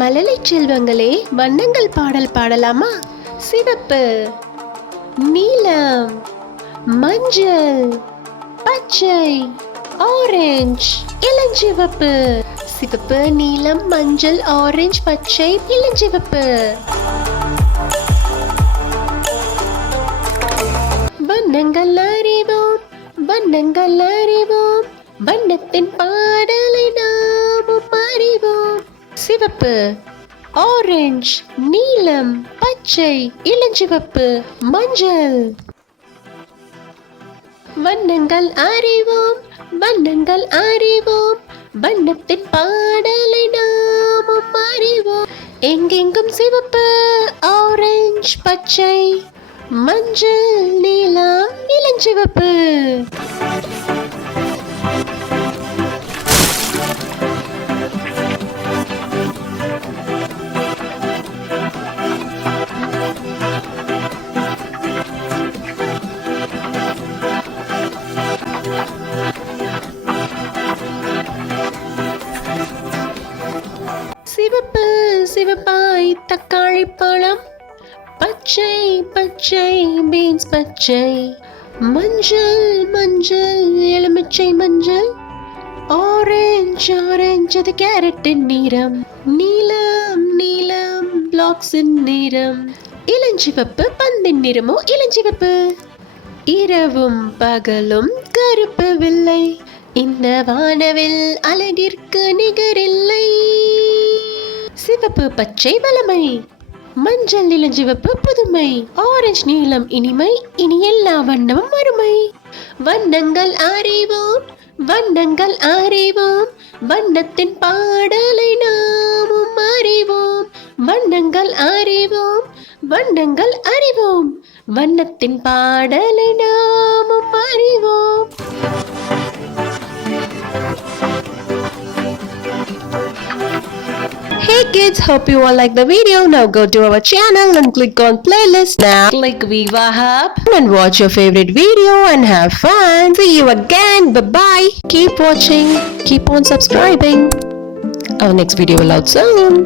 மழலை செல்வங்களே, வண்ணங்கள் பாடல் பாடலாமா? சிவப்பு, நீலம், மஞ்சள், பச்சை, ஆரஞ்சு, இளஞ்சிவப்பு. சிவப்பு, நீலம், மஞ்சள், ஆரஞ்சு, பச்சை, இளஞ்சிவப்பு. வண்ணங்கள் அறிவோம், வண்ணங்கள் அறிவோம், வண்ணத்தின் பாடலை நாமும் அறிவோம். சிவப்பு, ஆரஞ்சு, நீலம், பச்சை, இளஞ்சிவப்பு, மஞ்சள். வண்ணங்கள் அறிவோம், வண்ணங்கள் அறிவோம், வண்ணத்தின் பாடலை நாமும் அறிவோம். எங்கெங்கும் சிவப்பு, ஆரஞ்சு, பச்சை, மஞ்சள், நீலம், இளஞ்சிவப்பு. சிவப்பு சிவப்பாய் தக்காளி பழம், பச்சை பச்சை பீன்ஸ் பச்சை, மஞ்சள் மஞ்சள் எலுமிச்சை மஞ்சள், ஆரஞ்சு ஆரஞ்சு அது கேரட்டின் நிறம், நீலம் நீலம் பிளாக்ஸின் நிறம், இளஞ்சிவப்பு பந்தின் நிறமோ இளஞ்சிவப்பு. இரவும் பகலும் கருப்பு வெள்ளை, இந்த வானவில் அழகிற்கு நிகரில்லை. சிவப்பு பச்சை வளமை, மஞ்சள் இளஞ்சிவப்பு புதுமை, ஆரஞ்சு நீலம் இனிமை, இனி எல்லா வண்ணமும் அருமை. வண்ணங்கள் அறிவோம், வண்ணங்கள் அறிவோம், வண்ணத்தின் பாடலை நாமும் அறிவோம். வண்ணங்கள் அறிவோம், வண்ணங்கள் அறிவோம், வண்ணத்தின் பாடலை நாமும் அறிவோம். Hey kids, hope you all like the video. Now go to our channel and click on playlist now. Click Viva Hub and watch your favorite video and have fun. See you again. Bye bye. Keep watching. Keep on subscribing. Our next video will out soon.